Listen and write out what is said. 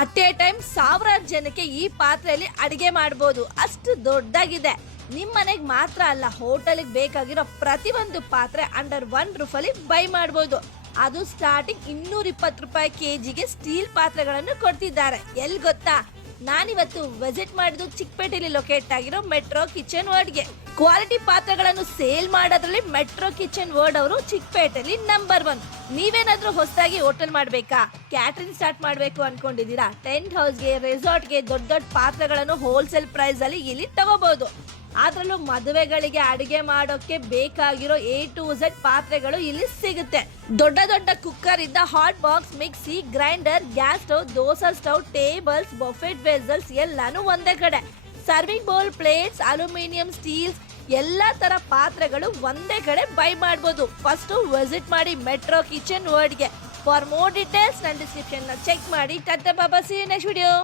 At A time ಸಾವಿರಾರು ಜನಕ್ಕೆ ಈ ಪಾತ್ರೆಯಲ್ಲಿ ಅಡಿಗೆ ಮಾಡಬಹುದು. ಅಷ್ಟು ದೊಡ್ಡದಾಗಿದೆ. ನಿಮ್ ಮನೆಗೆ ಮಾತ್ರ ಅಲ್ಲ, ಹೋಟೆಲ್ಗೆ ಬೇಕಾಗಿರೋ ಪ್ರತಿಯೊಂದು ಪಾತ್ರೆ ಅಂಡರ್ ಒನ್ ರೂಫ್ ಅಲ್ಲಿ ಬೈ ಮಾಡಬಹುದು. ಅದು ಸ್ಟಾರ್ಟಿಂಗ್ 220 ರೂಪಾಯಿ ಕೆಜಿಗೆ ಸ್ಟೀಲ್ ಪಾತ್ರೆಗಳನ್ನು ಕೊಡ್ತಿದ್ದಾರೆ. ಎಲ್ಲಿ ಗೊತ್ತಾ, ನಾನಿವತ್ತು ವಿಸಿಟ್ ಮಾಡಿದ್ದು ಚಿಕ್ಕಪೇಟೆಯಲ್ಲಿ ಲೊಕೇಟ್ ಆಗಿರೋ ಮೆಟ್ರೋ ಕಿಚನ್ ವರ್ಡ್ಗೆ. ಕ್ವಾಲಿಟಿ ಪಾತ್ರೆಗಳನ್ನು ಸೇಲ್ ಮಾಡೋದ್ರಲ್ಲಿ ಮೆಟ್ರೋ ಕಿಚನ್ ವರ್ಡ್ ಅವರು ಚಿಕ್ಕಪೇಟೆಯಲ್ಲಿ ನಂಬರ್ 1. ನೀವೇನಾದ್ರೂ ಹೊಸದಾಗಿ ಹೋಟೆಲ್ ಮಾಡ್ಬೇಕಾ, ಕ್ಯಾಟರಿಂಗ್ ಸ್ಟಾರ್ಟ್ ಮಾಡ್ಬೇಕು ಅನ್ಕೊಂಡಿದೀರಾ, ಟೆಂಟ್ ಹೌಸ್ಗೆ, ರೆಸಾರ್ಟ್ಗೆ ದೊಡ್ಡ ದೊಡ್ಡ ಪಾತ್ರೆಗಳನ್ನು ಹೋಲ್ಸೇಲ್ ಪ್ರೈಸ್ ಅಲ್ಲಿ ಇಲ್ಲಿ ತಗೋಬಹುದು. ಅದ್ರಲ್ಲೂ ಮದುವೆಗಳಿಗೆ ಅಡಿಗೆ ಮಾಡೋಕೆ ಬೇಕಾಗಿರೋ A to Z ಪಾತ್ರೆಗಳು ಇಲ್ಲಿ ಸಿಗುತ್ತೆ. ದೊಡ್ಡ ದೊಡ್ಡ ಕುಕ್ಕರ್ ಇಂದ hot box, mixie, grinder, gas stove, dosa stove, tables, buffet vessels ಎಲ್ಲಾನು ಒಂದೇ ಕಡೆ. Serving bowl, plates, aluminium, steels ಎಲ್ಲಾ ತರ ಪಾತ್ರೆಗಳು ಒಂದೇ ಕಡೆ ಬೈ ಮಾಡಬಹುದು. ಫಸ್ಟ್ ವಿಸಿಟ್ ಮಾಡಿ ಮೆಟ್ರೋ ಕಿಚನ್ ವರ್ಡ್ಗೆ. ಫಾರ್ ಮೋರ್ ಡೀಟೇಲ್ಸ್ ನನ್ನ ಡಿಸ್ಕ್ರಿಪ್ಷನ್ ಚೆಕ್ ಮಾಡಿ. ಟಾಟಾ ಬಾಬಾ, ಸಿ ಯು ನೆಕ್ಸ್ಟ್ ವಿಡಿಯೋ.